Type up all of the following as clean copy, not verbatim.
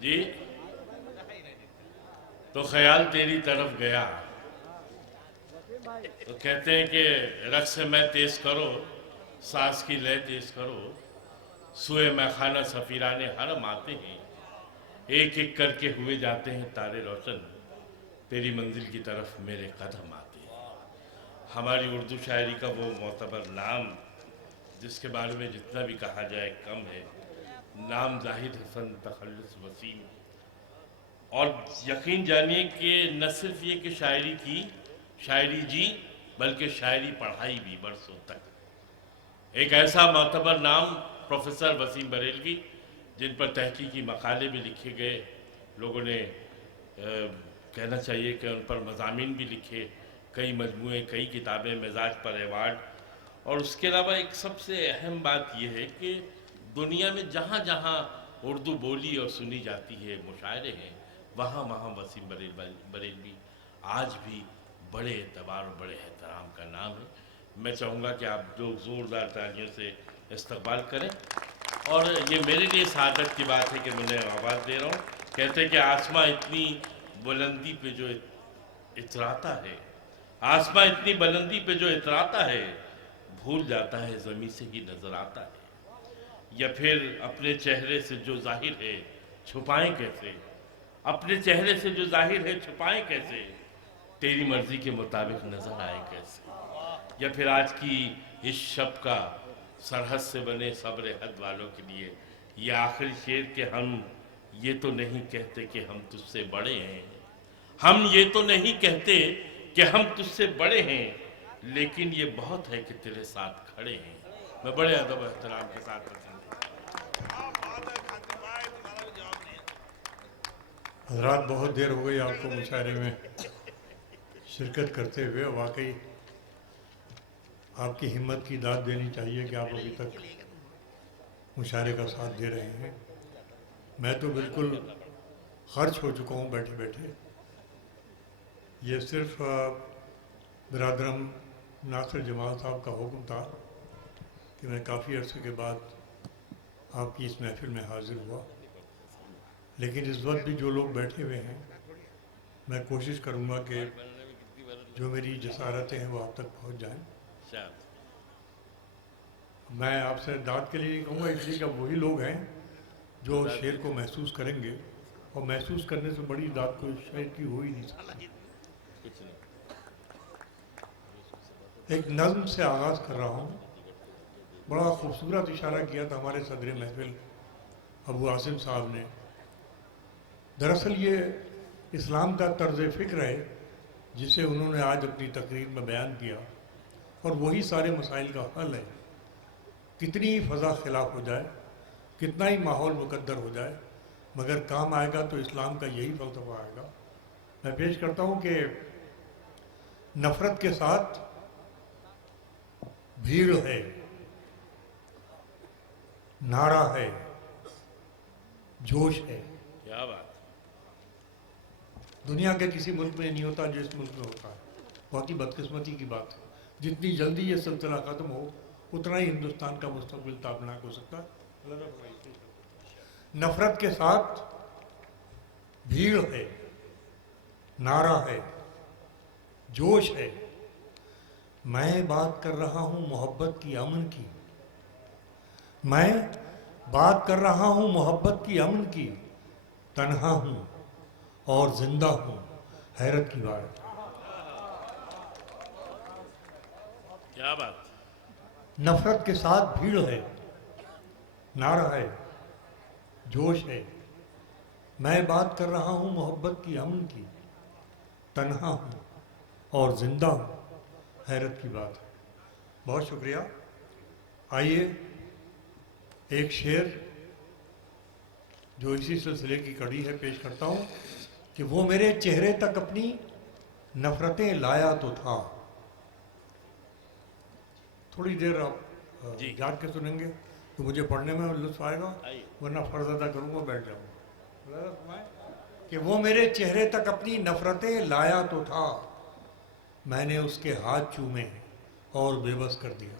जी, तो ख्याल तेरी तरफ गया तो कहते हैं कि रक्स मैं तेज करो, सांस की लय तेज करो, सुए मैं खाना सफीराने हरम आते हैं, एक एक करके हुए जाते हैं तारे रोशन, तेरी मंजिल की तरफ मेरे कदम आते हैं। हमारी उर्दू शायरी का वो मोतबर नाम जिसके बारे में जितना भी कहा जाए कम है, नाम जाहिद हसन तखल्लुस वसीम। और यकीन जानिए कि न सिर्फ ये कि शायरी की, शायरी जी, बल्कि शायरी पढ़ाई भी बरसों तक। एक ऐसा मोतबर नाम प्रोफेसर वसीम बरेलवी, जिन पर तहकीकी मकाले भी लिखे गए, लोगों ने कहना चाहिए कि उन पर मज़ामीन भी लिखे, कई मजमूए, कई किताबें, मिजाज पर अवार्ड। और उसके अलावा एक सबसे अहम बात यह है कि दुनिया में जहाँ जहाँ उर्दू बोली और सुनी जाती है, मुशायरे हैं, वहाँ वहाँ वसीम बरेलवी आज भी बड़े एतबार और बड़े एहतराम का नाम है। मैं चाहूँगा कि आप लोग ज़ोरदार तालियों से इस्तकबाल करें। और ये मेरे लिए सादत की बात है कि मैं आवाज़ दे रहा हूँ। कहते हैं कि आसमां इतनी बुलंदी पे जो इतराता है, आसमां इतनी बुलंदी पे जो इतराता है, भूल जाता है ज़मीं से ही नज़र आता है। या फिर अपने चेहरे से जो जाहिर है छुपाएं कैसे, अपने चेहरे से जो जाहिर है छुपाएं कैसे, तेरी मर्जी के मुताबिक नजर आए कैसे। या फिर आज की इस शब का सरहद से बने सब्र हद वालों के लिए ये आखिरी शेर के हम ये तो नहीं कहते कि हम तुझसे बड़े हैं, हम ये तो नहीं कहते कि हम तुझसे बड़े हैं, लेकिन ये बहुत है कि तेरे साथ खड़े हैं। मैं बड़े अदब एहतराम के साथ हजरात, बहुत देर हो गई आपको मुशायरे में शिरकत करते हुए। वाकई आपकी हिम्मत की दाद देनी चाहिए कि आप अभी तक मुशायरे का साथ दे रहे हैं। मैं तो बिल्कुल खर्च हो चुका हूँ बैठे बैठे। ये सिर्फ बिरादरम नासिर जमाल साहब का हुक्म था कि मैं काफ़ी अरसे के बाद आपकी इस महफिल में हाजिर हुआ। लेकिन इस वक्त भी जो लोग बैठे हुए हैं, मैं कोशिश करूँगा कि जो मेरी जसारतें हैं वो आप तक पहुँच जाएं। मैं आपसे दाद के लिए नहीं कहूँगा, इसलिए कि वही लोग हैं जो शेर को महसूस करेंगे, और महसूस करने से बड़ी दाद कोई शेर की हो ही नहीं सकती। एक नज़्म से आगाज़ कर रहा हूँ। बड़ा खूबसूरत इशारा किया था हमारे सदर महफिल अबू आसिम साहब ने। दरअसल ये इस्लाम का तर्ज फ़िक्र है जिसे उन्होंने आज अपनी तकरीर में बयान किया, और वही सारे मसाइल का हल है। कितनी ही फ़ज़ा खिलाफ हो जाए, कितना ही माहौल मुकद्दर हो जाए, मगर काम आएगा तो इस्लाम का यही फ़लसफ़ा आएगा। मैं पेश करता हूँ कि नफ़रत के साथ भीड़ है, नारा है, जोश है। क्या बात। दुनिया के किसी मुल्क में नहीं होता जो इस मुल्क में होता है। बहुत ही बदकिस्मती की बात है। जितनी जल्दी ये सिलसिला ख़त्म हो, उतना ही हिंदुस्तान का मुस्तकबिल ताबनाक हो सकता है। नफ़रत के साथ भीड़ है, नारा है, जोश है। मैं बात कर रहा हूँ मोहब्बत की, अमन की। मैं बात कर रहा हूँ मोहब्बत की, अमन की। तन्हा हूँ और जिंदा हूँ, हैरत की बात। क्या बात। नफरत के साथ भीड़ है, नारा है, जोश है। मैं बात कर रहा हूँ मोहब्बत की, अमन की। तन्हा हूँ और जिंदा हूँ, हैरत की बात है। बहुत शुक्रिया। आइए एक शेर जो इसी सिलसिले की कड़ी है पेश करता हूँ कि वो मेरे चेहरे तक अपनी नफरतें लाया तो था। थोड़ी देर आप जाग के सुनेंगे तो मुझे पढ़ने में लुत्फ आएगा, वरना फर्ज अदा करूँगा बैठ जाऊँगा। कि वो मेरे चेहरे तक अपनी नफरतें लाया तो था, मैंने उसके हाथ चूमे और बेबस कर दिया।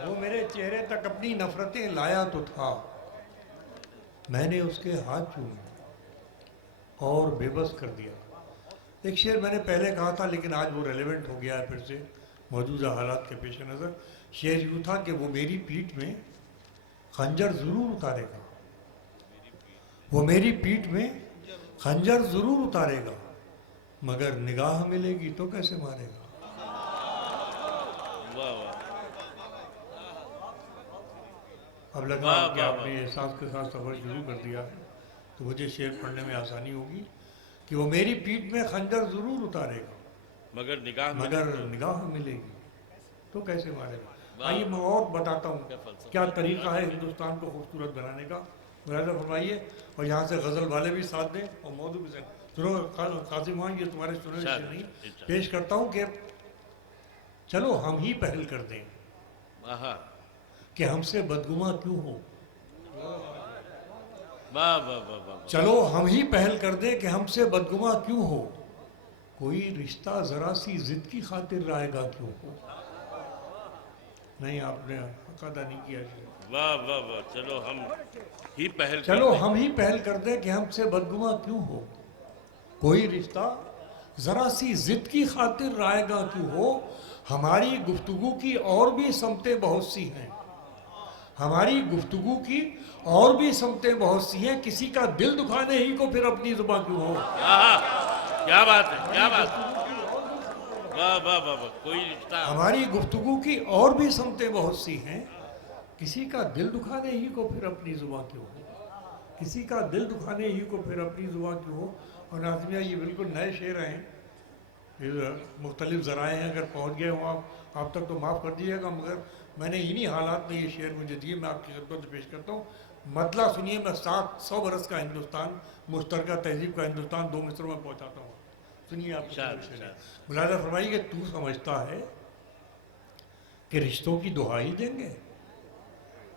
वो मेरे चेहरे तक अपनी नफरतें लाया तो था, मैंने उसके हाथ चूमे और बेबस कर दिया। एक शेर मैंने पहले कहा था लेकिन आज वो रेलेवेंट हो गया है फिर से मौजूदा हालात के पेश नज़र। शेर यूँ था कि वो मेरी पीठ में खंजर ज़रूर उतारेगा, वो मेरी पीठ में खंजर ज़रूर उतारेगा, मगर निगाह मिलेगी तो कैसे मारेगा। वाह वाह अब लगा वाह, कि वाह, आपने एहसास के साथ सफ़र शुरू कर दिया है तो मुझे शेर पढ़ने में आसानी होगी कि वो मेरी पीठ में खंजर ज़रूर उतारेगा, मगर निगाह मगर मिले तो निगाह मिलेगी तो कैसे मारेगा। वाह। आइए मैं और बताता क्या हूँ फलसफा। क्या तरीका है हिंदुस्तान को खूबसूरत बनाने का। मुलाजा फरमाइए और यहाँ से गज़ल वाले भी साथ दें और मौजूद भी सुनो। कासिम खान ये तुम्हारे सुने हुए शेर नहीं पेश करता हूँ कि चलो हम ही पहल कर दें आहा, कि हमसे बदगुमा क्यों हो। वाह वाह वाह वाह। चलो हम ही पहल कर दें कि हमसे बदगुमा क्यों हो, कोई रिश्ता जरा सी जिद की खातिर रायगा क्यों हो। नहीं आपने अदा नहीं किया शेर। वाह वाह वाह, चलो हम ही पहल चलो करते हम ही पहल कर दें कि हमसे बदगुमा क्यों हो, कोई रिश्ता जरा सी जिद की खातिर रायगा क्यों हो। हमारी गुफ्तगू की और भी समतें बहुत सी हैं, हमारी गुफ्तगू की और भी समतें बहुत सी हैं, किसी का दिल दुखाने ही को फिर अपनी जुबान क्यों हो। आहा, क्या बात है, क्या बात है। वाह वाह वाह वाह, कोई रिश्ता। हमारी गुफ्तगू की और भी समतें बहुत सी हैं, किसी का दिल दुखाने ही को फिर अपनी जुबान क्यों हो, किसी का दिल दुखाने ही को फिर अपनी जुबान क्यों हो। और नाज़िमिया ये बिल्कुल नए शेर हैं, मुख्तलिफ ज़राए हैं, अगर पहुँच गए हों आप तक तो माफ़ कर दीजिएगा, मगर मैंने इन्हीं हालात में ये शेर मुझे दिए, मैं आपकी खिदमत में पेश करता हूँ। मतला सुनिए, मैं 700 बरस का हिंदुस्तान, मुश्तरका तहजीब का हिंदुस्तान, 2 मिसरों में पहुँचाता हूँ। सुनिए आप मुलाजा फरमाइए कि तू समझता है कि रिश्तों की दुहाई देंगे।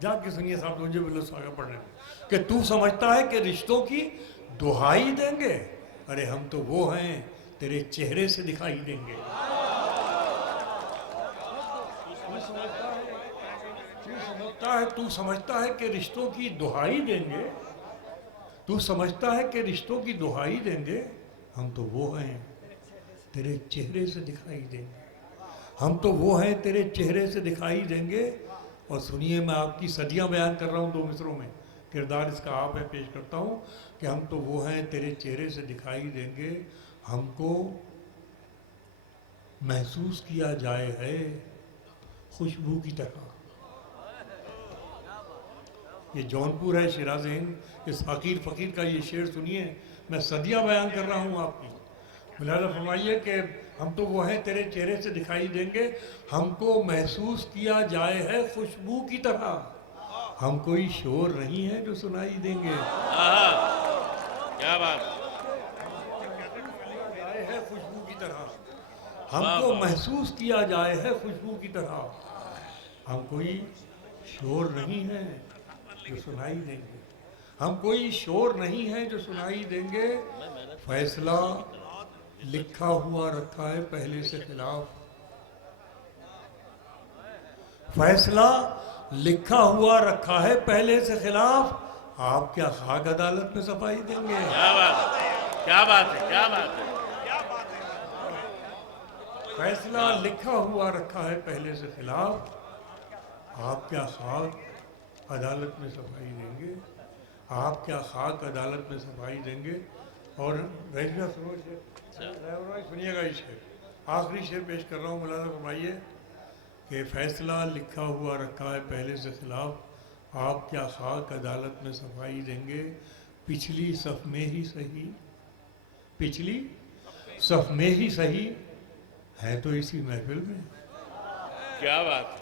जाके सुनिए साहब, मुझे बिल्कुल स्वागत पढ़ने में कि तू समझता है कि रिश्तों की दुहाई देंगे, अरे हम तो वो हैं तेरे चेहरे से दिखाई देंगे। तू समझता है कि रिश्तों की दुहाई देंगे, तू समझता है कि रिश्तों की दुहाई देंगे, हम तो वो हैं तेरे चेहरे से दिखाई देंगे, हम तो वो हैं तेरे चेहरे से दिखाई देंगे। और सुनिए मैं आपकी सदियां बयान कर रहा हूँ 2 मिसरों में, किरदार इसका आप है, पेश करता हूँ कि हम तो वो हैं तेरे चेहरे से दिखाई देंगे, हमको महसूस किया जाए है खुशबू की तरह। ये जौनपुर है, शिराज हिंद, इस फ़कीर का ये शेर सुनिए, मैं सदियां बयान कर रहा हूँ आपकी। मुलाजा फरमाइए कि हम तो वो हैं तेरे चेहरे से दिखाई देंगे, हमको महसूस किया जाए है खुशबू की तरह, हम कोई शोर नहीं है जो सुनाई देंगे। आहा, क्या बात। जाए है खुशबू की तरह, वाह, हमको वाह। महसूस किया जाए है खुशबू की तरह, हम कोई शोर नहीं है जो सुनाई देंगे, हम कोई शोर नहीं है जो सुनाई देंगे। फैसला लिखा हुआ रखा है पहले से खिलाफ, फैसला लिखा हुआ रखा है पहले से खिलाफ, आप क्या खाक अदालत में सफाई देंगे। क्या बात है, क्या बात है, क्या बात है। फैसला लिखा हुआ रखा है पहले से खिलाफ, आप क्या खाक अदालत में सफाई देंगे, आप क्या खाक अदालत में सफाई देंगे। और सुनिएगा ये शेर, आखिरी शेर पेश कर रहा हूँ, मुलाजा फरमाइए कि फैसला लिखा हुआ रखा है पहले से खिलाफ, आप क्या खाक अदालत में सफाई देंगे। पिछली सफ में ही सही, पिछली सफ में ही सही, है तो इसी महफिल में। क्या बात है,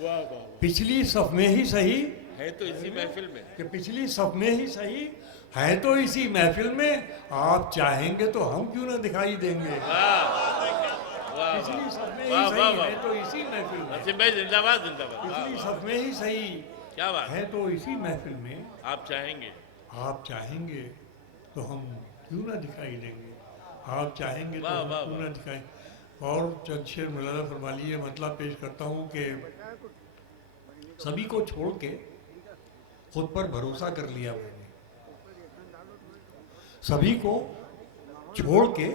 वाह वाह। पिछली सफ में ही सही, है तो इसी महफिल में। कि पिछली सफ में ही सही, है तो इसी महफिल में, आप चाहेंगे तो हम क्यों ना दिखाई देंगे। वाह पिछली सफ में ही वाह, सही, वाह, वाह। है तो इसी महफिल में, नसीम भाई जिंदाबाद, जिंदाबाद। पिछली वाह, सफ में ही सही, क्या बात है। है तो इसी महफिल में, आप चाहेंगे, आप चाहेंगे तो हम क्यों ना दिखाई देंगे, आप चाहेंगे तो वाह, हम वाह, क्यों वाह। ना दिखाई। और चंद शेर मुलाजा फरमा लिए, मतलब पेश करता हूँ कि सभी को छोड़ के, खुद पर भरोसा कर लिया मैंने, सभी को छोड़ के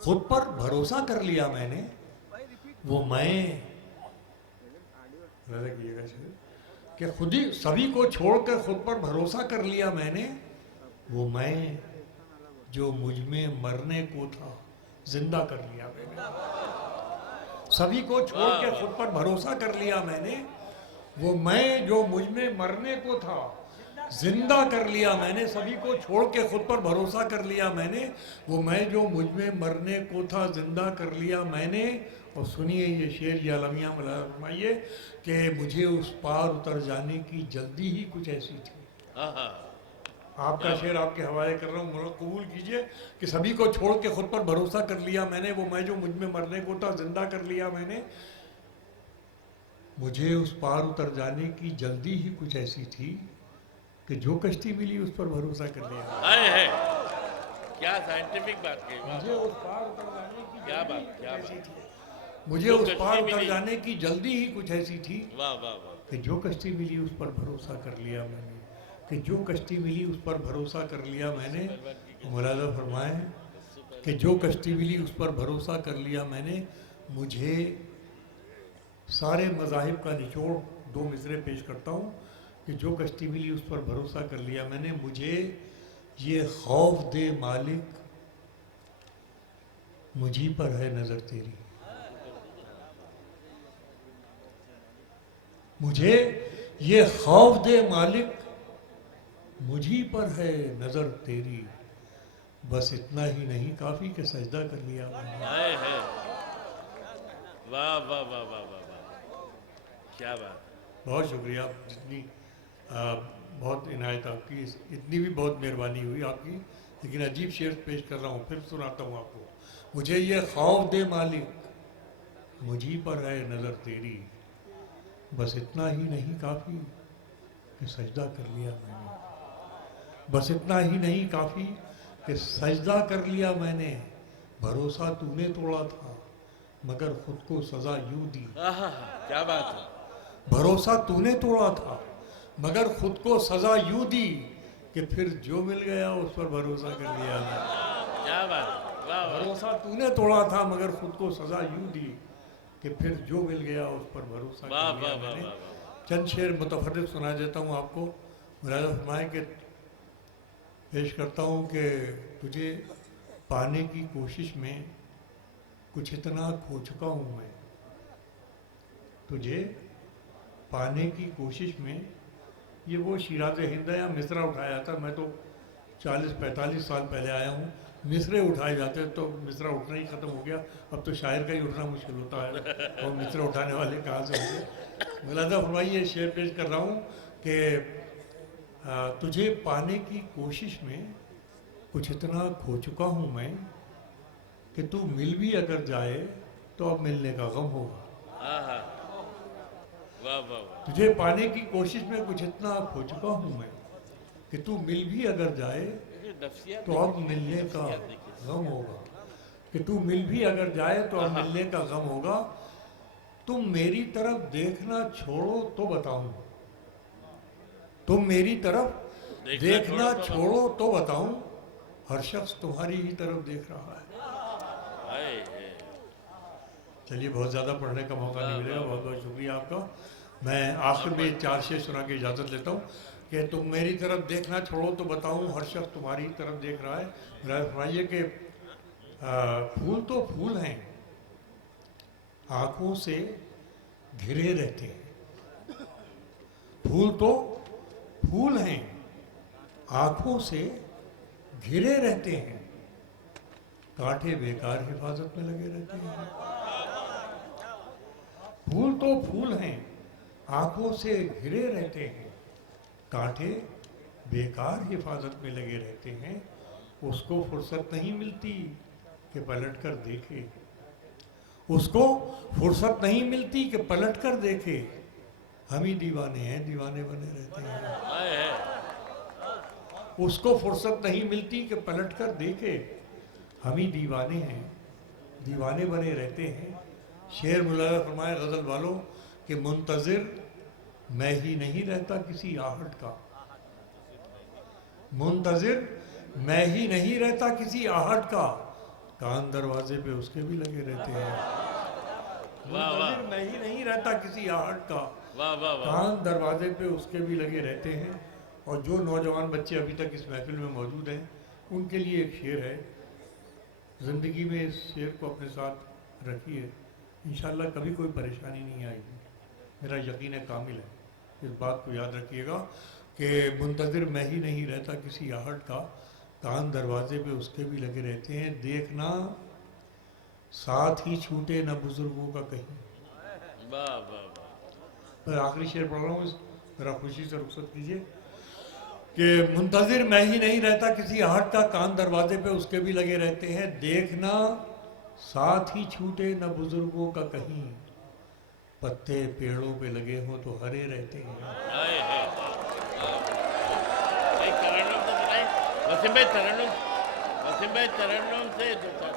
खुद पर भरोसा कर लिया मैंने, वो मैं कि खुद ही सभी को छोड़कर खुद पर भरोसा कर लिया मैंने, वो मैं जो मुझ में मरने को था जिंदा कर लिया मैंने। सभी को छोड़ के खुद पर भरोसा कर लिया मैंने, वो मैं जो मुझ में मरने को था जिंदा कर लिया मैंने। सभी को छोड़ के खुद पर भरोसा कर लिया मैंने, वो मैं जो मुझ में मरने को था जिंदा कर लिया मैंने। और सुनिए ये शेर, ये अलमिया फरमाइए कि मुझे उस पार उतर जाने की जल्दी ही कुछ ऐसी थी। आपका शेर आपके हवाले कर रहा हूँ, मतलब कबूल कीजिए कि सभी को छोड़ के खुद पर भरोसा कर लिया मैंने, वो मैं जो मुझ में मरने को था जिंदा कर लिया मैंने। मुझे उस पार उतर जाने की जल्दी ही कुछ ऐसी थी कि जो कश्ती मिली उस पर भरोसा कर लिया। है क्या साइंटिफिक बात कही। मुझे उस पार उतर जाने की क्या बात, क्या ऐसी बात। थी, मुझे जो उस कश्ती पार उतर मिली। जाने की जल्दी ही कुछ ऐसी थी वाह वाह वाह। कि जो कश्ती मिली उस पर भरोसा कर लिया मैंने, कि जो कश्ती मिली उस पर भरोसा कर लिया मैंने। मुलाजा फरमाए कि जो कश्ती मिली उस पर भरोसा कर लिया मैंने। मुझे सारे मज़ाहिब का निचोड़ दो मिसरे पेश करता हूँ कि जो कश्ती मिली उस पर भरोसा कर लिया मैंने। मुझे ये खौफ दे मालिक, मुझी पर है नज़र तेरी। मुझे ये खौफ दे मालिक, मुझी पर है नज़र तेरी। बस इतना ही नहीं काफ़ी के सजदा कर लिया मैंने। है वाह वाह वाह वाह वाह वाह, क्या बात। बहुत शुक्रिया, जितनी बहुत इनायत आपकी, इतनी भी बहुत मेहरबानी हुई आपकी। लेकिन अजीब शेर पेश कर रहा हूँ, फिर सुनाता हूँ आपको। मुझे ये खौफ दे मालिक, मुझी पर है नज़र तेरी। बस इतना ही नहीं काफ़ी कि सजदा कर लिया मैंने। बस इतना ही नहीं काफ़ी कि सजदा कर लिया मैंने। भरोसा तूने तोड़ा था मगर खुद को सज़ा यूं दी। क्या बात है। भरोसा तूने तोड़ा था मगर खुद को सज़ा यूं दी कि फिर जो मिल गया उस पर भरोसा कर लिया मैंने। क्या बात। वाह वाह। भरोसा तूने तोड़ा था मगर खुद को सज़ा यूं दी कि फिर जो मिल गया उस पर भरोसा वाह कर लिया वाह वाह मैंने। वाह। चंद शेर मुतफर्रिक सुना देता हूँ आपको। मुराद फरमाए के पेश करता हूँ कि तुझे पाने की कोशिश में कुछ इतना खो चुका हूँ मैं। तुझे पाने की कोशिश में, ये वो शिराज हिंद या मिसरा उठाया था। मैं तो 40-45 साल पहले आया हूँ, मिसरे उठाए जाते तो मिसरा उठना ही ख़त्म हो गया। अब तो शायर का ही उठना मुश्किल होता है, और मिसरे उठाने वाले कहाँ से होंगे। मुलादा फरमाई ये शेर पेश कर रहा हूँ कि तुझे पाने की कोशिश में कुछ इतना खो चुका हूँ मैं कि तू मिल भी अगर जाए तो अब मिलने का गम होगा। वाह वाह वाह। तुझे पाने की कोशिश में कुछ इतना खो चुका हूँ मैं कि तू मिल भी अगर जाए तो अब मिलने का गम होगा। कि तू मिल भी अगर जाए तो अब मिलने का गम होगा। तुम मेरी तरफ देखना छोड़ो तो बताऊं, तुम मेरी तरफ देखना छोड़ो तो बताऊं, हर शख्स तुम्हारी ही तरफ देख रहा है। चलिए, बहुत ज़्यादा पढ़ने का मौका नहीं मिलेगा। बहुत बहुत शुक्रिया आपका। मैं आखिर में 4 शेर सुना के इजाज़त लेता हूँ कि तुम मेरी तरफ देखना छोड़ो तो बताऊँ, हर शख्स तुम्हारी ही तरफ देख रहा है। मेरा फरमाइए कि फूल तो फूल हैं, आँखों से घिरे रहते हैं। फूल तो फूल हैं, आँखों से घिरे रहते हैं, कांटे बेकार हिफाजत में लगे रहते हैं। फूल तो फूल हैं, आँखों से घिरे रहते हैं, कांटे बेकार हिफाजत में लगे रहते हैं। उसको फुर्सत नहीं मिलती कि पलट कर देखे, उसको फुर्सत नहीं मिलती कि पलट कर देखे। हम ही दीवाने हैं, दीवाने बने रहते हैं। उसको फुर्सत नहीं मिलती कि पलट कर देखे, हम ही दीवाने हैं, दीवाने बने रहते हैं। शेर मुलाजा फरमाए गज़ल वालों कि मुंतज़िर मैं ही नहीं रहता किसी आहट का, मुंतजिर मैं ही नहीं रहता किसी आहट का, कान दरवाजे पे उसके भी लगे रहते हैं। वाह वाह मुंतजिर मैं ही नहीं रहता किसी आहट का, वाह वाह वाह। कान दरवाजे पे उसके भी लगे रहते हैं। और जो नौजवान बच्चे अभी तक इस महफिल में मौजूद हैं, उनके लिए एक शेर है। ज़िंदगी में इस शेर को अपने साथ रखिए, इंशाल्लाह कभी कोई परेशानी नहीं आएगी, मेरा यकीन है कामिल है। इस बात को याद रखिएगा कि मुंतज़िर मैं ही नहीं रहता किसी आहट का, कान दरवाजे पे उसके भी लगे रहते हैं। देखना साथ ही छूटे न बुजुर्गों का कहीं। वाह वाह वाह। मैं आखिरी शेर पढ़ रहा हूँ, ज़रा खुशी से रुखसत कीजिए कि मुंतज़िर मैं ही नहीं रहता किसी आहट का, कान दरवाजे पे उसके भी लगे रहते हैं। देखना साथ ही छूटे न बुजुर्गों का कहीं, पत्ते पेड़ों पे लगे हों तो हरे रहते हैं। हाय हाय। एक तरन्नुम तो सुनाई, वसीम भाई तरन्नुम, वसीम भाई तरन्नुम से दो चार,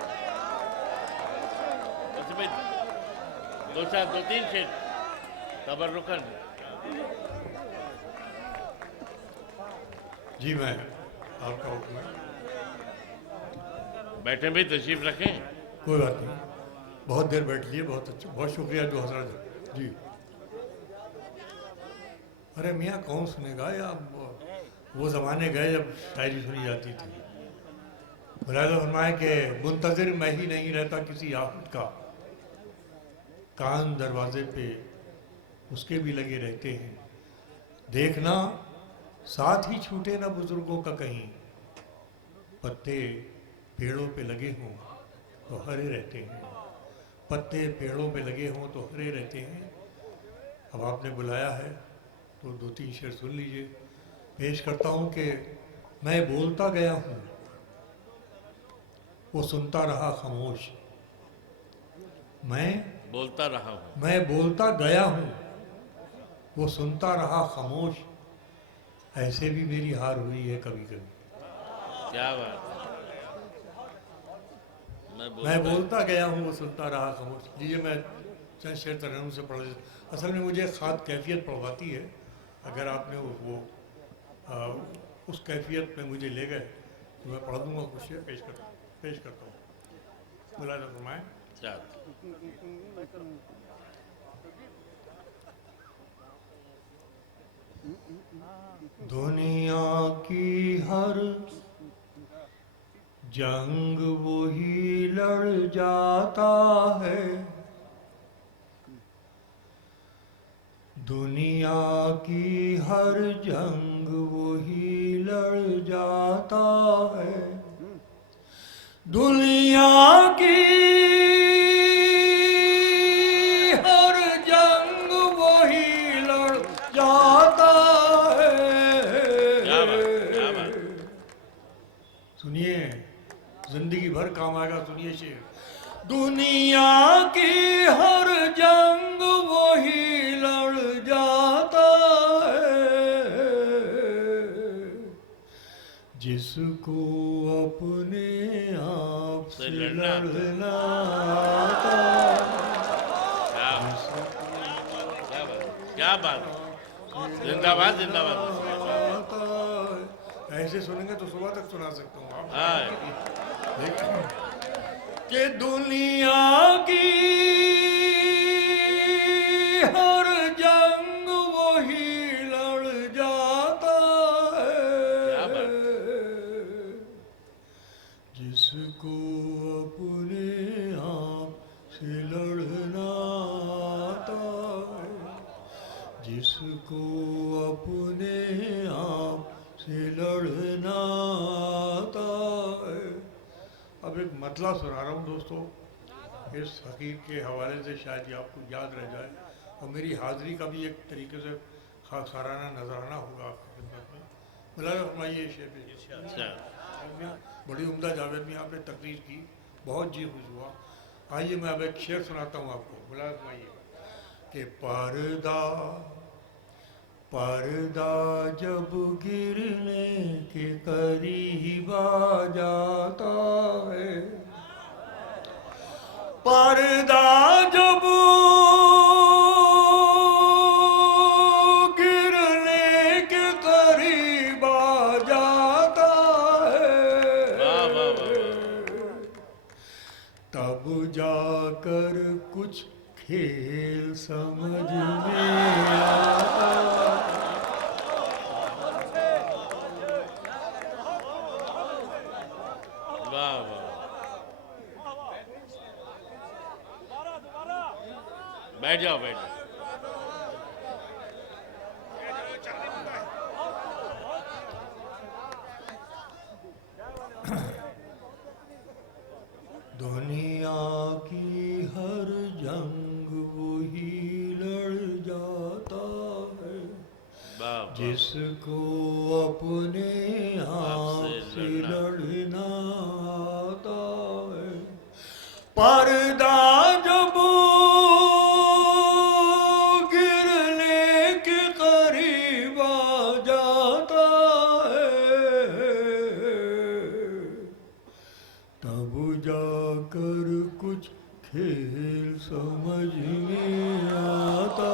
वसीम भाई दो तीन शेर तबर्रुकन। जी मैं आपका हुक्म है। बैठे भाई, तशरीफ रखें। कोई बात नहीं, बहुत देर बैठ लिए, बहुत अच्छा, बहुत शुक्रिया जो हजरत जी। अरे मियाँ कौन सुनेगा, या वो ज़माने गए जब शायरी सुनी जाती थी। मुलाज़ा फरमाए कि मुंतज़िर मैं ही नहीं रहता किसी आहट का, कान दरवाजे पे उसके भी लगे रहते हैं। देखना साथ ही छूटे ना बुजुर्गों का कहीं, पत्ते पेड़ों पे लगे हों तो हरे रहते हैं। पत्ते पेड़ों पे लगे हों तो हरे रहते हैं। अब आपने बुलाया है तो दो तीन शेर सुन लीजिए। पेश करता हूँ कि मैं बोलता गया हूँ, वो सुनता रहा खामोश। मैं बोलता रहा हूँ, बोलता गया हूँ, वो सुनता रहा खामोश। ऐसे भी मेरी हार हुई है कभी कभी। क्या बात है। मैं बोलता गया हूँ, वो सुनता रहा खामोश। लीजिए मैं चंद शेर तरन्नुम से पढ़, असल में मुझे खाद कैफियत पढ़वाती है। अगर आपने उस कैफियत में मुझे ले गए तो मैं पढ़ दूँगा, कुछ शेर पेश करता हूँ। मुलाज़ा फरमाएं। दुनिया की हर जंग वही लड़ जाता है, दुनिया की हर जंग वही लड़ जाता है। दुनिया की हर जंग वही लड़ जाता है। क्या बात। सुनिए, जिंदगी भर काम आएगा। सुनिए शेर। दुनिया की हर जंग वही लड़ जाता है, जिसको अपने आप से लड़ना आता है। क्या बात। जिंदाबाद जिंदाबाद। ऐसे सुनेंगे तो सुबह तक सुना सकता हूँ आप। हाँ। कि दुनिया की हर जंग वही लड़ जाता है, जिसको अपने आप से लड़ना आता है, जिसको अपने आप से लड़ना आता है। अब एक मतला सुना रहा हूँ दोस्तों, इस हकीर के हवाले से शायद ये आपको याद रह जाए और मेरी हाज़िरी का भी एक तरीके से खास साराना नजराना होगा आपकी खिदमत में। मुलाज़ा फरमाइए शेर पे। बड़ी उम्दा जावेद में आपने तकरीर की, बहुत जी खुश हुआ। आइए मैं अब एक शेर सुनाता हूँ आपको। मुलाज़ा फरमाइए कि पर्दा पर्दा जब गिरने के करीब आ जाता है, पर्दा जब जाकर कुछ खेल समझ में आता। वाह वाह, बैठ जाओ बैठ जाओ। दुनिया की हर जंग वही लड़ जाता है वाह वाह, जिसको अपने आप से लड़ना आता है। पर्दा जब गिरने के करीब आ जाता है तब जाकर कुछ खेल समझ में आता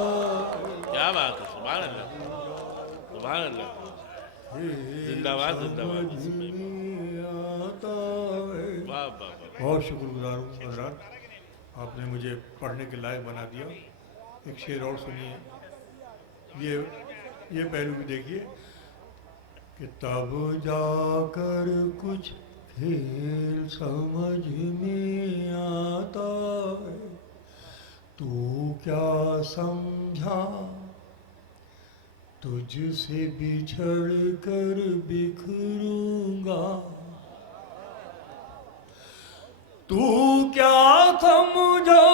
है। क्या बात है, सुभान अल्लाह सुभान अल्लाह, जिंदाबाद जिंदाबाद। समझ में आता है। वाह वाह वाह, बहुत शुक्रगुजार हूँ हजरात, आपने मुझे पढ़ने के लायक बना दिया। एक शेर और सुनिए, ये पहलू भी देखिए कि तब जाकर कुछ खेल समझ में आता है। तू क्या समझा तुझसे बिछड़ कर बिखरूंगा, तू क्या समझा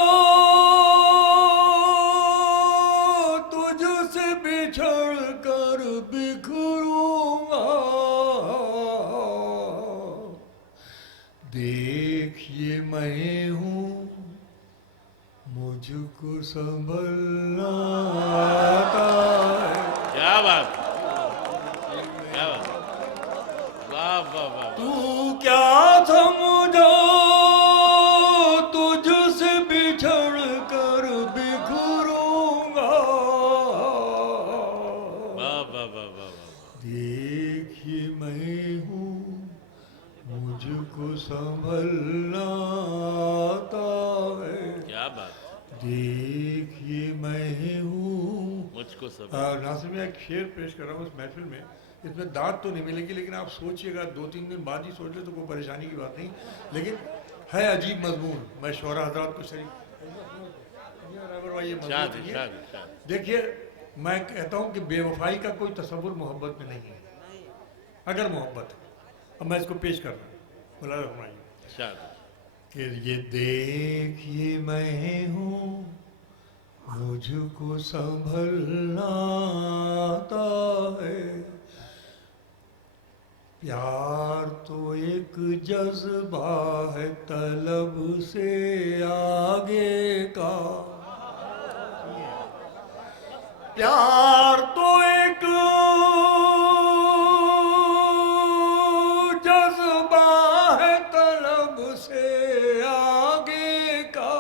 तुझसे बिछड़ कर बिखरूंगा। देखिए मैं हूँ मुझको संभलना आता है। क्या बात क्या बात, वाह वाह वाह, तू क्या समझा तुझसे बिछड़ कर बिखरूंगा। वाह वाह वाह वाह वाह, देखिए मैं हूँ मुझको संभलना आता है। क्या बात, देखिए मैं हूँ। मुझको सब नासिर में एक शेर पेश कर रहा हूँ इस महफिल में। इसमें दाद तो नहीं मिलेगी, लेकिन आप सोचिएगा, 2-3 दिन बाद ही सोच ले तो कोई परेशानी की बात नहीं, लेकिन है अजीब मजमून। मैं शोरा हजरात को शरीक शाद शाद शाद, देखिए, मैं कहता हूँ कि बेवफाई का कोई तसव्वुर मोहब्बत में नहीं है, अगर मोहब्बत है। अब मैं इसको पेश कर रहा हूँ, बोला रखना शाद। कि ये देखिए मैं हूँ मुझको संभलना आता है। प्यार तो एक जज्बा है तलब से आगे का, प्यार तो एक जज्बा है तलब से आगे का।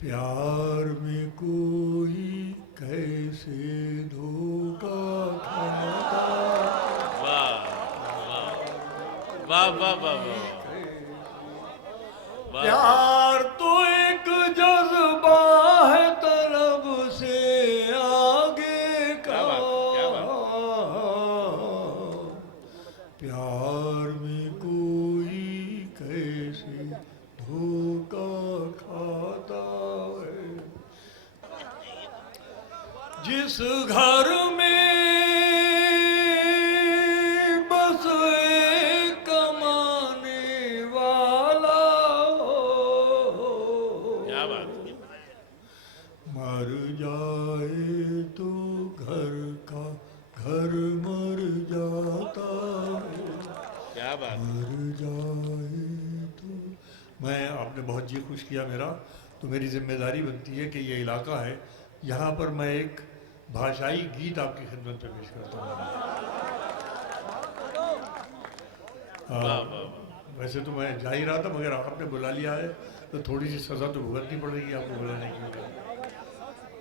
प्यार में कोई कैसे धोखा खाता। वाह वाह वाह वाह वाह, प्यार तो एक जज्बा है तलब से आगे का। क्या बात, प्यार में कोई कैसे धोखा खाता है। जिस घर में बस एक कमाने वाला हो, क्या बात, मर जाए तो घर का घर मर जाता है। क्या बात, मर जाए तो मैं, आपने बहुत जी खुश किया मेरा, तो मेरी जिम्मेदारी बनती है कि ये इलाका है, यहाँ पर मैं एक भाषाई गीत आपकी खिदमत में पेश करता हूँ। वाह वाह, वैसे तो मैं जा ही रहा था, मगर आपने बुला लिया है तो थोड़ी सी सज़ा तो भुगतनी पड़ेगी आपको बुलाने की।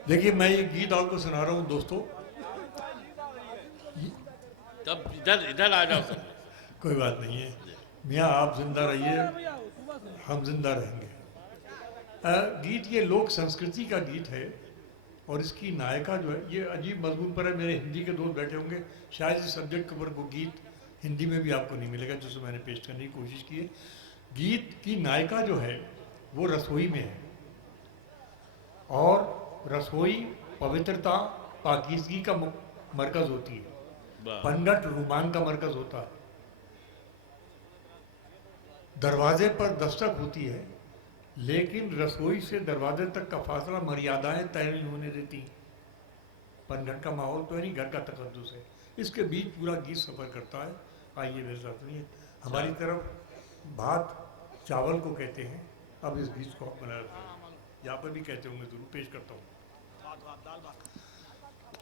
देखिए, मैं ये गीत आपको सुना रहा हूँ दोस्तों। तब इधर इधर आ जाओ सब। कोई बात नहीं है, मियाँ आप जिंदा रहिए, हम जिंदा रहेंगे। गीत ये लोक संस्कृति का गीत है और इसकी नायिका जो है, ये अजीब मजमून पर है। मेरे हिंदी के दोस्त बैठे होंगे, शायद इस सब्जेक्ट के ऊपर वो गीत हिंदी में भी आपको नहीं मिलेगा जिसे मैंने पेश करने की कोशिश की है। गीत की नायिका जो है वो रसोई में है और रसोई पवित्रता पाकीज़गी का मरकज़ होती है, पनघट रूमान का मरकज़ होता है। दरवाजे पर दस्तक होती है लेकिन रसोई से दरवाजे तक का फासला मर्यादाएं तय नहीं होने देती। पनघट का माहौल तो है नहीं, घर का तकद्दुस है, इसके बीच पूरा गीत सफ़र करता है। आइए मेरे साथ सुनिए। हमारी तरफ भात चावल को कहते हैं, अब इस गीत को आप बना यहाँ पर भी कहते होंगे, जरूर पेश करता हूँ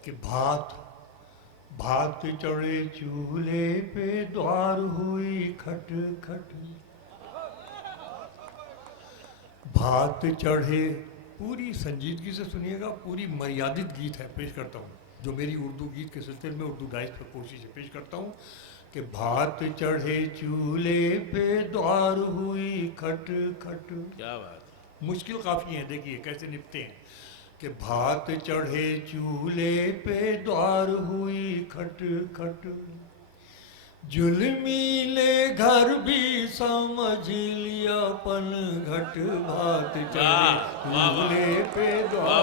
कि भात भात चढ़े चूल्हे पे द्वार हुई खट खट, भात चढ़े। पूरी संजीदगी से सुनिएगा, पूरी मर्यादित गीत है, पेश करता हूँ जो मेरी उर्दू गीत के सिलसिले में उर्दू डाइस पर कोशिश है, पेश करता हूँ कि भात चढ़े चूल्हे पे द्वार हुई खट खट। क्या बात, मुश्किल काफ़ी है, देखिए कैसे निपटे हैं कि भात चढ़े चूल्हे पे द्वार हुई खट खट, जुल्मीले घर भी समझ लिया पन घट, भात चढ़े चूल्हे पे द्वार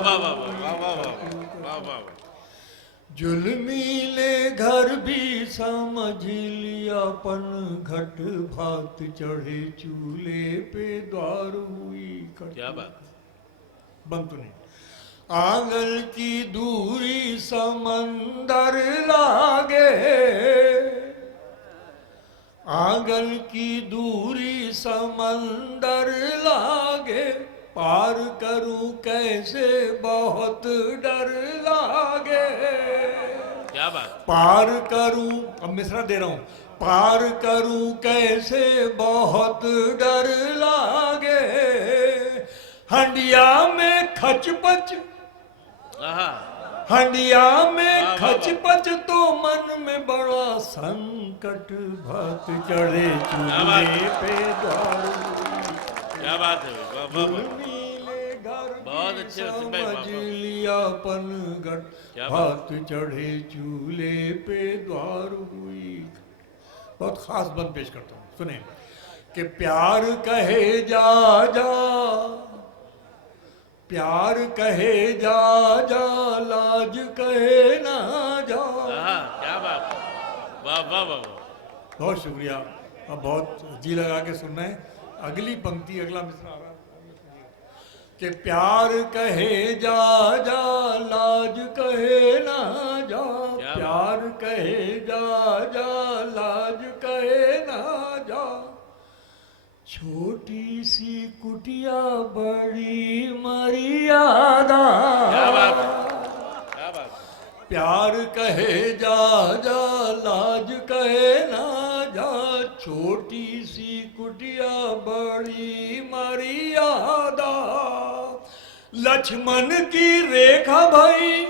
जुल्मीले घर भी समझ लिया पन घट, भात चढ़े चूल्हे पे द्वार हुई खट। क्या बात, बंद तो नहीं। आंगन की दूरी समंदर लागे, आंगन की दूरी समंदर लागे, पार करूं कैसे बहुत डर लागे। क्या बात, पार करूं, अब मिसरा दे रहा हूं, पार करूं कैसे बहुत डर लागे, हंडिया में खचपच, हंडिया में खचपच तो मन में बड़ा संकट, भात चढ़े चूल्हे पे द्वार। क्या बात है, नीले घर बहुत अच्छे समझ लिया पनघट, भात चढ़े चूल्हे पे द्वार हुई। बहुत खास बंद पेश करता हूँ, सुने कि प्यार कहे जा जा, प्यार कहे जा जा, लाज कहे ना जा। क्या बात, वाह वाह वाह, बहुत शुक्रिया। अब बहुत जी लगा के सुनना है। अगली पंक्ति, अगला मिसरा आ रहा है कि प्यार कहे जा जा, लाज कहे ना जा, प्यार कहे जा जा, लाज कहे ना जा, छोटी सी कुटिया बड़ी मर्यादा। क्या बात, क्या बात, प्यार कहे जा जा, लाज कहे ना जा, छोटी सी कुटिया बड़ी मर्यादा, लक्ष्मण की रेखा भाई,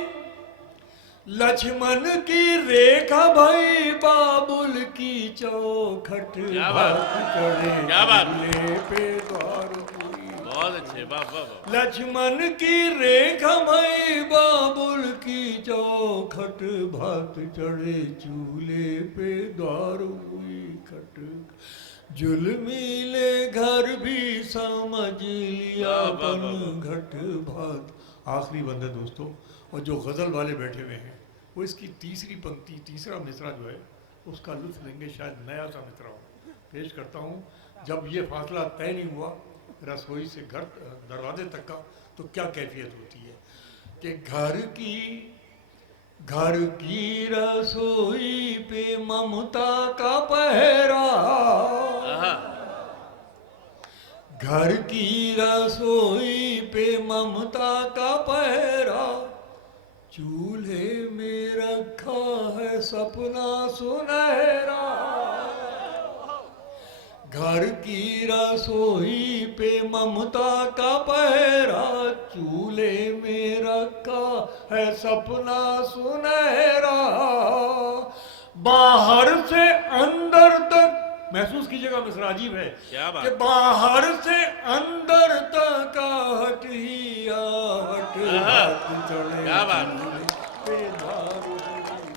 लक्ष्मण की रेखा भाई, बाबुल की चौखट, भात चढ़े चूल्हे पे द्वार हुई। बहुत अच्छे, वाह वाह वाह, लक्ष्मण की रेखा भाई, बाबुल की चौखट, भात चढ़े चूल्हे पे द्वार हुई खट, जुल्मीले घर भी समझ लिया पन घट, भात। आखिरी बंद है दोस्तों, और जो गज़ल वाले बैठे हुए हैं वो इसकी तीसरी पंक्ति, तीसरा मिसरा जो है उसका लुत्फ लेंगे, शायद नया सा मिसरा हो। पेश करता हूँ, जब ये फासला तय नहीं हुआ रसोई से घर दरवाजे तक का, तो क्या कैफियत होती है कि घर की रसोई पे ममता का पहरा, घर की रसोई पे ममता का पहरा, चूल्हे में रखा है सपना सुनहरा, घर की रसोई पे ममता का पहरा, चूल्हे में रखा है सपना सुनहरा, बाहर से अंदर तक महसूस कीजिएगा मिस्र अजीब है क्या बात। कि बाहर से अंदर तक आहट ही आहट आहा। हाथ चढ़े क्या बात। चूल्हे पे दारू हुई।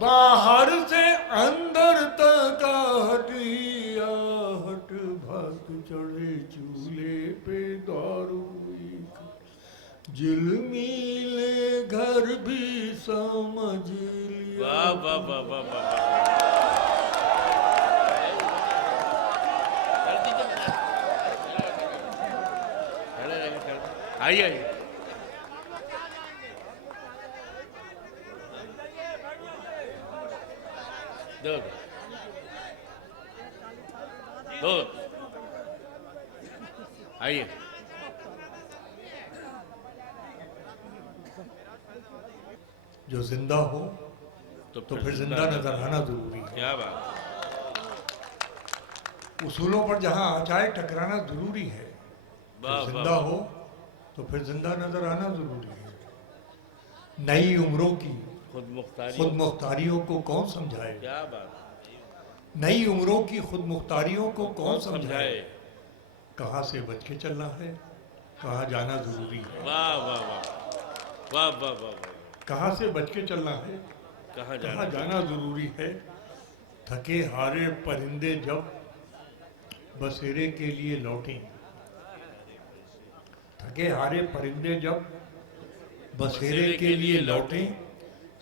बाहर से अंदर तक आहट ही आहट भात चढ़े चूल्हे पे दारू हुई। झिलमिले घर भी समझ लिया। वाह वाह वाह वाह वाह। आइए आइए। दो दो आइए। जो जिंदा हो तो फिर जिंदा नजर आना जरूरी है। क्या बात। उसूलों पर जहां आ जाए टकराना जरूरी है। वाह जो वाह जिंदा वाह। हो तो फिर जिंदा नजर आना जरूरी है। नई उम्रों की खुद मुख्तारी। खुद मुख्तारियों को कौन समझाए। क्या बात। नई उम्रों की खुद मुख्तारियों को कौन समझाए। समझाए। कहाँ से बच के चलना है, कहाँ जाना जरूरी है। वाह वाह वाह वाह वाह वाह वाह। कहाँ से बच के चलना है, कहाँ कहाँ जाना। जाना जरूरी है। थके हारे परिंदे जब बसेरे के लिए लौटें, थके हारे परिंदे जब बसेरे के लिए लौटें,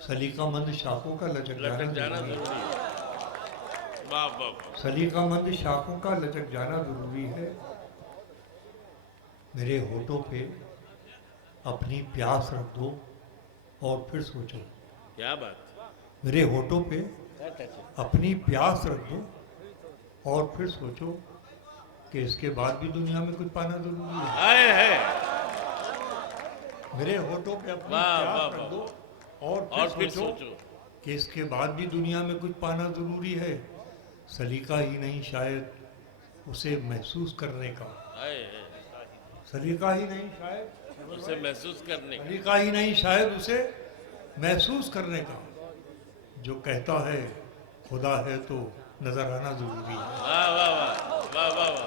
सलीकामंद शाखों का लचक लटक जाना जाना जरूरी है। जरूरी है। वाह वाह वाह। सलीकामंद शाखों का लचक जाना जरूरी है। मेरे होठों पे अपनी प्यास रख दो और फिर सोचो। क्या बात। मेरे होठों पे अपनी प्यास रख दो और फिर सोचो कि इसके बाद भी दुनिया में कुछ पाना जरूरी है। आए है। मेरे होठों पे अपनी वाह, प्यास वाह, रख वाह। दो और और फिर सोचो सोचो। कि इसके बाद भी दुनिया में कुछ पाना जरूरी है। सलीका ही नहीं शायद उसे महसूस करने का। आए है। सलीका ही नहीं शायद उसे महसूस करने का। सलीका ही नहीं शायद उसे महसूस करने का। जो कहता है खुदा है तो नजर आना जरूरी है। वाह वाह वाह वाह वाह वाह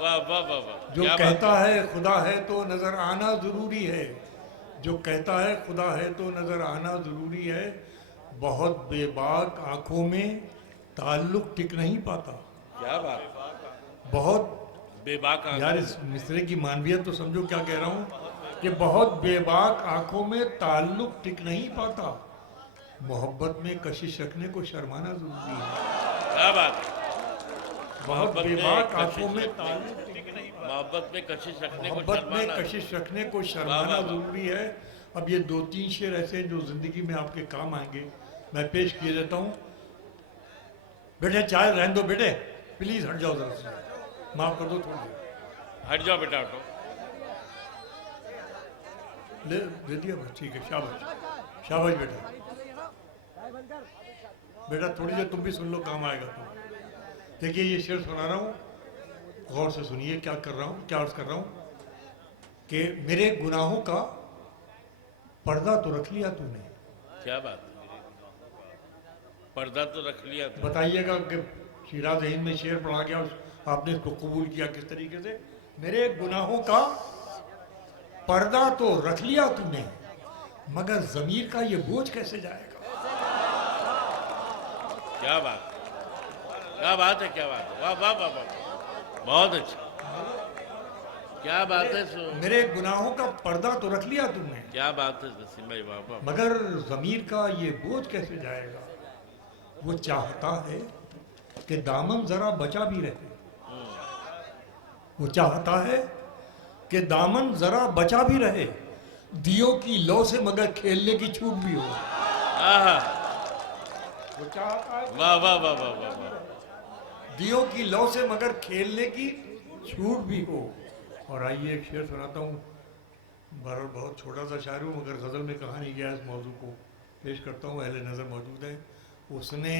वाह वाह वाह वाह। जो क्या बात। कहता है खुदा है तो नजर आना जरूरी है। जो कहता है खुदा है तो नजर आना जरूरी है। बहुत बेबाक आंखों में ताल्लुक टिक नहीं पाता। क्या बात। बहुत बेबाक आंखों। यार इस मिसरे की मानवियत तो समझो क्या कह रहा हूँ कि बहुत बेबाक आंखों में ताल्लुक टिक नहीं पाता। मोहब्बत में कशिश रखने को शर्माना जरूरी है। क्या बात। बहुत मोहब्बत में बेबाक कशिश आंखों में रखने- ताल्लुक टिक नहीं पाता। मोहब्बत में कशिश रखने को मोहब्बत में शर्माना। कशिश रखने को वाह, शर्माना वाह, वाह। जरूरी है। अब ये दो तीन शेर ऐसे हैं जो जिंदगी में आपके काम आएंगे, मैं पेश किए देता हूँ। बेटे चाय रहने दो बेटे, प्लीज हट जाओ जरा से, माफ कर दो थोड़ी देर। हट जाओ बेटा हटो। ले दे दिया बस, ठीक है, शाबाश शाबाश बेटा। बेटा थोड़ी देर तुम भी सुन लो, काम आएगा तुम। देखिए ये शेर सुना रहा हूँ, गौर से सुनिए क्या कर रहा हूँ, क्या अर्ज कर रहा हूँ कि मेरे गुनाहों का पर्दा तो रख लिया तूने। क्या बात। पर्दा तो रख लिया था। बताइएगा कि शिराज हिंद में शेर पढ़ा गया, आपने इसको कबूल किया किस तरीके से। मेरे गुनाहों का पर्दा तो रख लिया तूने, मगर जमीर का ये बोझ कैसे जाएगा। क्या बात। क्या बात है। क्या बात है। वाह वाह वाह वाह। बहुत अच्छा। क्या बात है। मेरे गुनाहों का पर्दा तो रख लिया तुमने, क्या बात है नसीम भाई। वाह वाह। मगर जमीर का ये बोझ कैसे जाएगा। वो चाहता है कि दामन जरा बचा भी रहे। वो चाहता है कि दामन जरा बचा भी रहे, दियो की लौ से मगर खेलने की छूट भी हो। आहा। वो चाहता है वाह वाह वाह वाह वाह वाह। दियो की लौ से मगर खेलने की छूट भी हो। और आइए एक शेर सुनाता हूँ, बहरहाल बहुत छोटा सा शायर हूँ मगर गज़ल में कहा नहीं गया, इस मौजू को पेश करता हूँ। अहले नज़र मौजूद है। उसने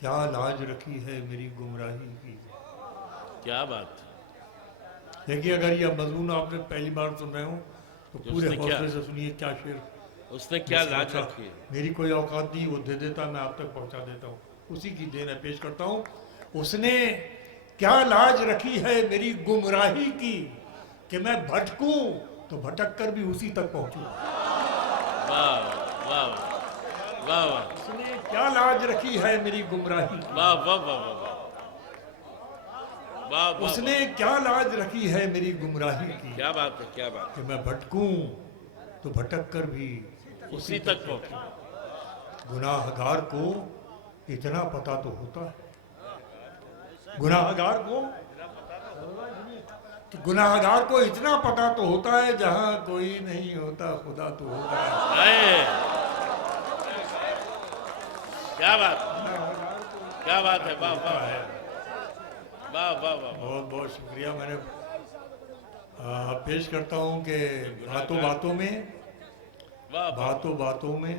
क्या लाज रखी है मेरी गुमराही की। क्या बात। देखिए अगर ये मजमून आपने पहली बार सुन रहे हो तो पूरे उसने क्या? हौसले से सुनिए क्या शेर उसने क्या लाज सोचा, रखी है? मेरी कोई औकात नहीं, वो दे देता, मैं आप तक पहुंचा देता हूँ, उसी की देन है, पेश करता हूँ। उसने क्या लाज रखी है मेरी गुमराही की, कि मैं भटकूं तो भटक कर भी उसी तक पहुंचूं। वाह वाह वाह वाह उसने क्या लाज रखी है मेरी गुमराही की, वाह वाह वाह वाह वाह वाह वाह उसने क्या लाज रखी है मेरी गुमराही की, क्या बात है, क्या बात कि मैं भटकूं तो भटक कर भी है, उसी तक पहुंचे। गुनाहगार को इतना पता तो होता है, गुनाहगार को, कि गुनाहगार को इतना पता तो होता है, जहां कोई नहीं होता खुदा तो होता है। आए, क्या बात, क्या बात है, वाह वाह वाह वाह वाह। बहुत बहुत शुक्रिया। मैंने पेश करता हूं कि बातों बातों में, वाह बातों बातों में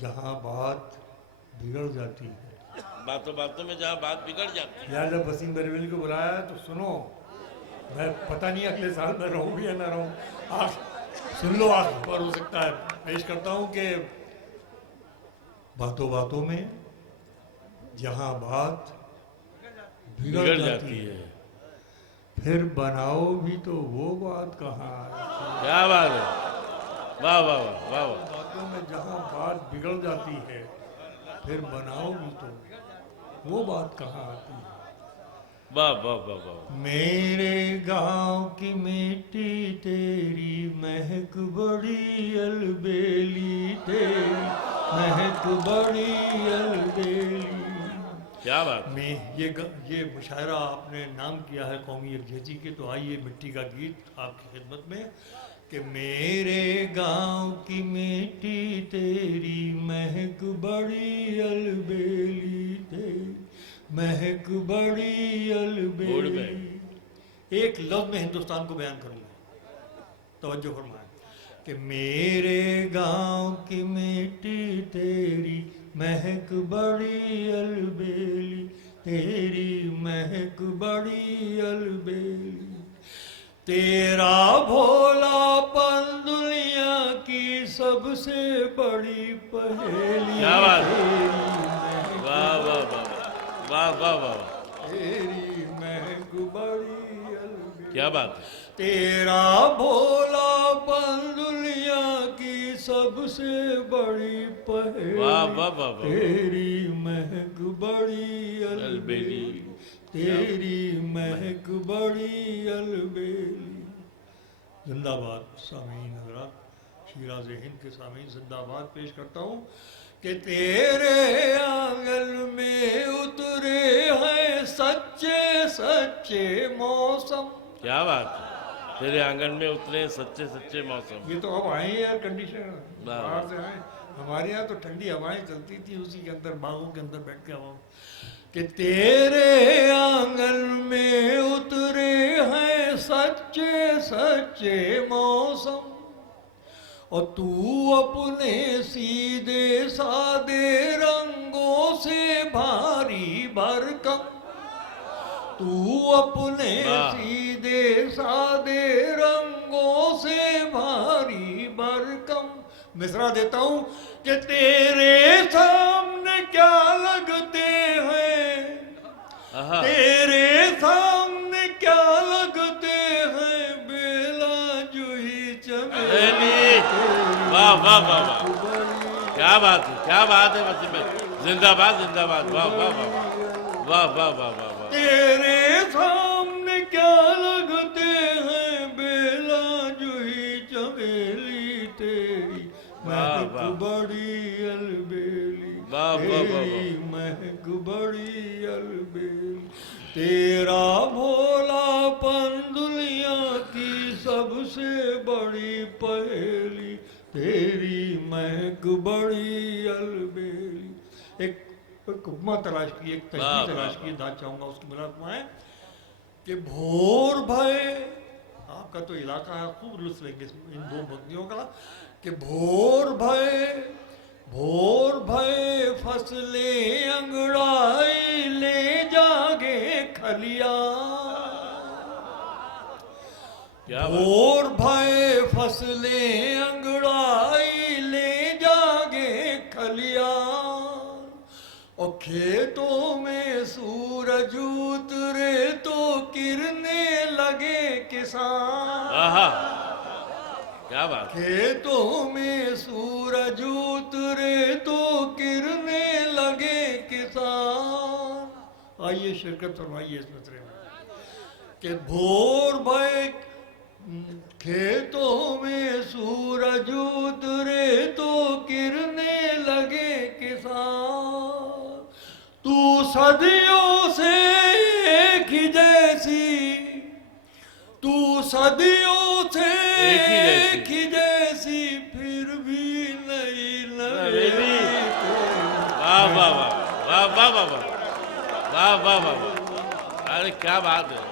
जहां बात बिगड़ जाती है, बातों बातों में जहाँ बात बिगड़ जाती है। यार जब वसीम बरेली को बुलाया तो सुनो, मैं पता नहीं अगले साल में रहूँ या ना रहूँ, आप सुन लो, आप पर हो सकता है। पेश करता हूँ कि बातों बातों में जहाँ बात बिगड़ बिगड़ जाती जाती है, है। फिर बनाओ भी तो वो बात कहाँ है। क्या बात है, वाह वाह वाह वाह वाह। बातों में जहाँ बात बिगड़ जाती है, फिर बनाओ भी तो वो बात कहाँ आती है। वाह वाह वाह वाह। मेरे गांव की मिट्टी तेरी महक बड़ी अलबेली, तेरी महक बड़ी अलबेली। क्या बात, में ये मुशायरा आपने नाम किया है कौमी यकजहती के, तो आइए मिट्टी का गीत आपकी खिदमत में, कि मेरे गांव की मिट्टी तेरी महक बड़ी अलबेली, तेरी महक बड़ी बोर्ड अलबेली। में। एक लफ्ज में हिंदुस्तान को बयान करूंगा, तवज्जो फरमाएं, कि मेरे गांव की मिट्टी तेरी महक बड़ी अलबेली, तेरी महक बड़ी अलबेली। तेरा भोलापन दुनिया की सबसे बड़ी पहेली, क्या बात, तेरी महक वाह वाह वाह वाह वाह वाह। तेरी महक बड़ी अलबेली। क्या बात है, तेरा भोलापन दुनिया की सबसे बड़ी पहेली, वाह वाह वाह वाह। तेरी महक बड़ी अलबेली, तेरी महक बड़ी अलबेली। जिंदाबाद सामीन हजरात, शिराज हिंद के सामीन जिंदाबाद पेश करता हूँ, कि तेरे आंगन में उतरे हैं सच्चे सच्चे मौसम। क्या बात है, तेरे आंगन में उतरे सच्चे सच्चे मौसम। ये तो अब आए एयर कंडीशनर, वाह। बाहर से आए, हमारे यहाँ तो ठंडी हवाएं चलती थी उसी के अंदर, बागों के अंदर बैठ के हवा, कि तेरे आंगन में उतरे हैं सच्चे सच्चे मौसम, और तू अपने सीधे सादे रंगों से भारी भरकम, तू अपने वाह। सीधे सादे रंगों से भारी भरकम। मिसरा देता हूं, कि तेरे सामने क्या लगते हैं, आहा, तेरे सामने क्या लगते हैं, बेला जुही चमेली, वाह वाह वाह वाह। क्या बात है, क्या बात है वसीम भाई, जिंदाबाद जिंदाबाद, वाह वाह वाह वाह वाह वाह वाह वाह। तेरे सामने क्या लगते हैं, बेला जुही चमेली, तेरी महक वाह। बड़ी अलबेली, वाह, वाह, वाह, वाह। तेरी महक बड़ी अलबेली। तेरा भोलापन दुनिया की सबसे बड़ी पहेली, तेरी महक बड़ी अलबेली। एक उपमा तलाश की, एक वाह, तस्वीर वाह, तलाश की, दाद चाहूंगा उसकी मुलाकात में, कि भोर भय, आपका तो इलाका है, खूब लुत्फ लेंगे इन दो बंदियों का, कि भोर भय फसलें अंगड़ाई ले जागे खलिया, क्या बात, भोर भय फसलें अंगड़ाई खेतों में सूरज उतरे तो किरने लगे किसान। आहा, क्या बात। खेतों में सूरज उतरे तो किरने लगे किसान। आइए शिरकत फरमाइए इस मिसरे में कि भोर भय खेतों में सूरज उतरे तो किरने लगे किसान। तू सदियों से एक ही जैसी, तू सदियों से एक ही जैसी, फिर भी नहीं नवेली। वाह वाह वाह वाह वाह वाह वाह वाह वाह वाह। अरे क्या बात है,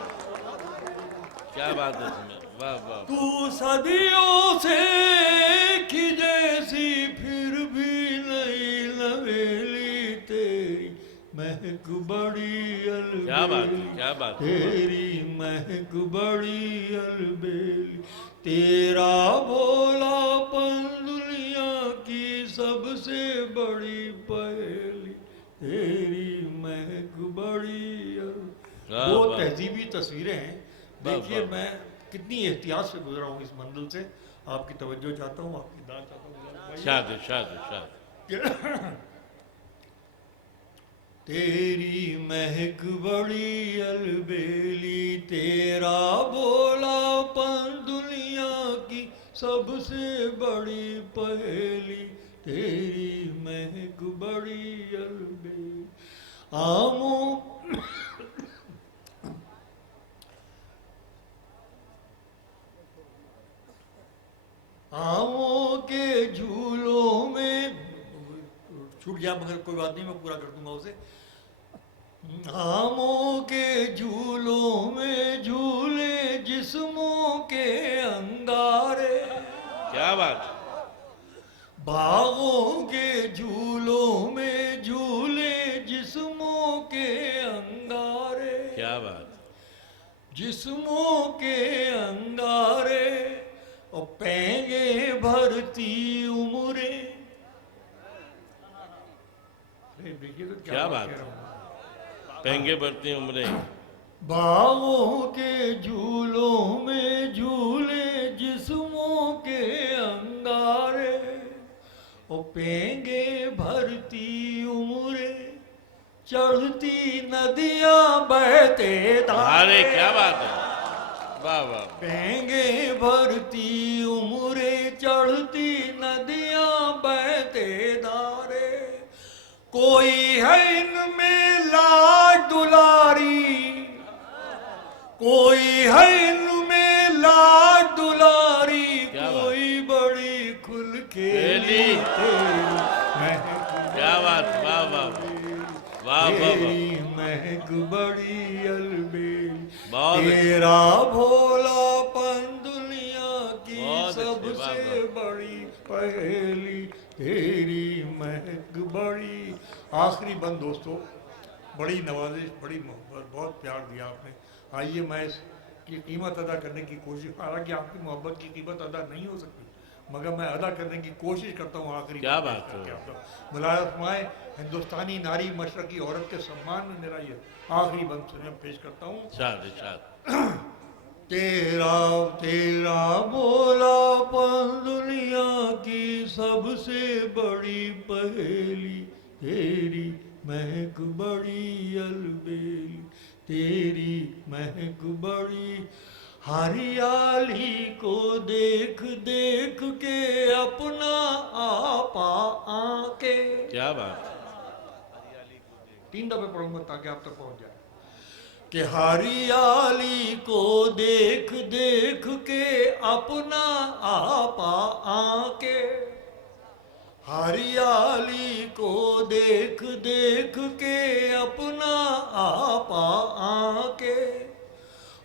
क्या बात है इसमें, वाह वाह। तू सदियों से एक ही जैसी, फिर भी नहीं नवेली। तेरी महक बड़ी अलबेली, क्या बात है, क्या बात है। तेरी महक बड़ी अलबेली। तेरा भोलापन दुनिया की सबसे बड़ी पहेली। तेरी महक बड़ी वाह, वो वाह। तहजीबी तस्वीरें हैं। वाह, देखिए वाह। मैं कितनी एहतियात से गुजरा हूँ इस मंजिल से। आपकी तवज्जो चाहता हूँ, आपकी दाद चाहता हूँ। शाद शाद शाद। तेरी महक बड़ी अलबेली, तेरा भोलापन दुनिया की सबसे बड़ी पहेली। तेरी महक बड़ी अलबेली। आमों आमों के झूलों में, छूट गया मगर कोई बात नहीं, मैं पूरा कर दूंगा उसे। आमों के झूलों में झूले जिस्मों के अंगारे। क्या बात। बागों के झूलों में झूले जिस्मों के अंगारे। क्या बात। जिस्मों के अंगारे और पेंगे भरती उम्रे। देखिए तो क्या बात। कह रहा हूं। पेंगे भरती उम्रें। बागों के झूलों में झूले जिस्मों के अंगारे और पेंगे भरती उम्रे। चढ़ती नदियां बहते अरे क्या बात है, वाह वाह। पेंगे भरती उम्रे, चढ़ती नदियां बहते धारे। कोई है इनमें लाड दुलारी, कोई है इनमें लाड दुलारी। क्या बात। कोई बड़ी खुल खेली। क्या बात, वाह वाह वाह वाह तेरी वाह। महक बड़ी अलबेली। बहुत अच्छी। तेरा भोलापन दुनिया की बहुत अच्छी, वाह, सबसे बड़ी पहेली। तेरी महक बड़ी। आखिरी बंद दोस्तों, बड़ी नवाजिश, बड़ी मोहब्बत, बहुत प्यार दिया आपने। आइए मैं इसकी कीमत अदा करने की कोशिश, हालांकि आपकी मोहब्बत की कीमत अदा नहीं हो सकती मगर मैं अदा करने की कोशिश करता हूँ। आखिरी क्या बात है। मुलायम फरमाए, हिंदुस्तानी नारी मशरकी औरत के सम्मान में मेरा ये आखिरी बंद सुने पेश करता हूँ। शाद शाद। तेरा तेरा भोलापन दुनिया की सबसे बड़ी पहेली। तेरी महक बड़ी अलबेली। तेरी महक बड़ी। हरियाली को देख देख के अपना आपा आके। क्या बात। 3 दफे पढ़ूंगा ताकि आप तक पहुंच जाए कि हरियाली को देख देख के अपना आपा आके। हरियाली को देख देख के अपना आपा आके।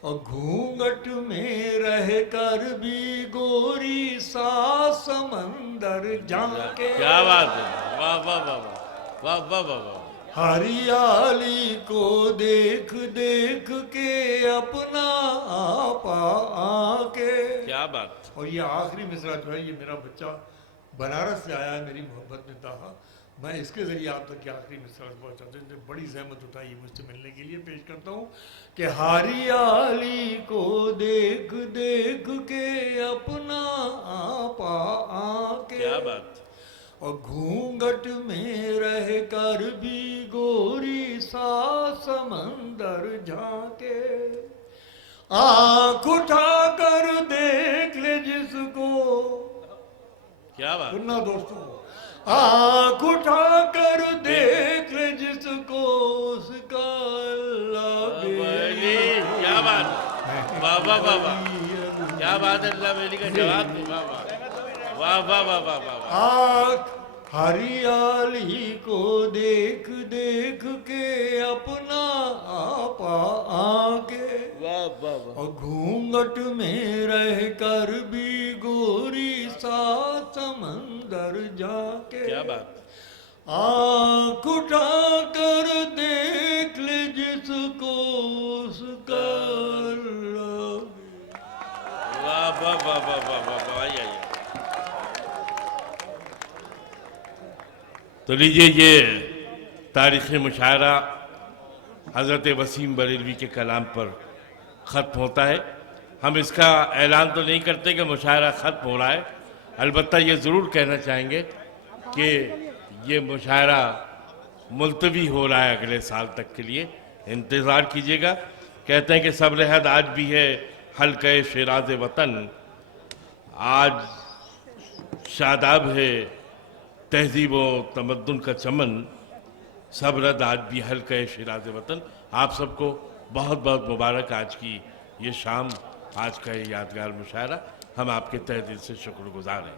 और घूंघट में रह कर भी गोरी सा समंदर जाके। क्या बात है, वाह वाह वाह वाह वाह वाह वाह। हरियाली को देख देख के अपना आपा आके। क्या बात। और ये आखिरी मिसरा जो है, ये मेरा बच्चा बनारस से आया है, मेरी मोहब्बत में था। मैं इसके जरिए आप तक की आखिरी मिसरा पहुंचाते हैं, बड़ी जहमत उठाई मुझसे मिलने के लिए, पेश करता हूँ कि हरियाली को देख देख के अपना आपा आके, क्या बात। और घूंघट में रह कर भी गोरी सा समंदर झांके, आँख उठा कर देख ले जिसको, क्या बात। सुनना दोस्तों, आँख उठा कर देख ले जिसको उसका अल्लाह बेली, क्या बात। वाह वाह वाह वाह, क्या बात है। अल्लाह बेली का जवाब दे। वाह वाह वाह वाह वाह वाह वाह। आँख हरियाली को देख देख के अपना आपा आके, वाह वाह वाह। और घूंघट में रह कर भी गोरी सा समंदर जाके, क्या बात। आँख उठा कर देख ले जिसको उसका अल्लाह। वाह वाह वाह वाह वाह वाह वाह। आइए आइए। तो लीजिए, ये तारीख़ मुशायरा हज़रत वसीम बरेलवी के कलाम पर ख़त्म होता है। हम इसका ऐलान तो नहीं करते कि मुशायरा ख़त्म हो रहा है, अलबत्ता ये ज़रूर कहना चाहेंगे कि ये मुशायरा मुलतवी हो रहा है अगले साल तक के लिए, इंतज़ार कीजिएगा। कहते हैं कि सब्र हद आज भी है हल्क़े शिराज़ वतन, आज शादाब है तहजीब व तमद्दुन का चमन, सब्र आज भी हल्क़े शिराज़ वतन। आप सबको बहुत बहुत मुबारक आज की ये शाम, आज का ये यादगार मुशायरा। हम आपके तहे दिल से शुक्रगुजार हैं।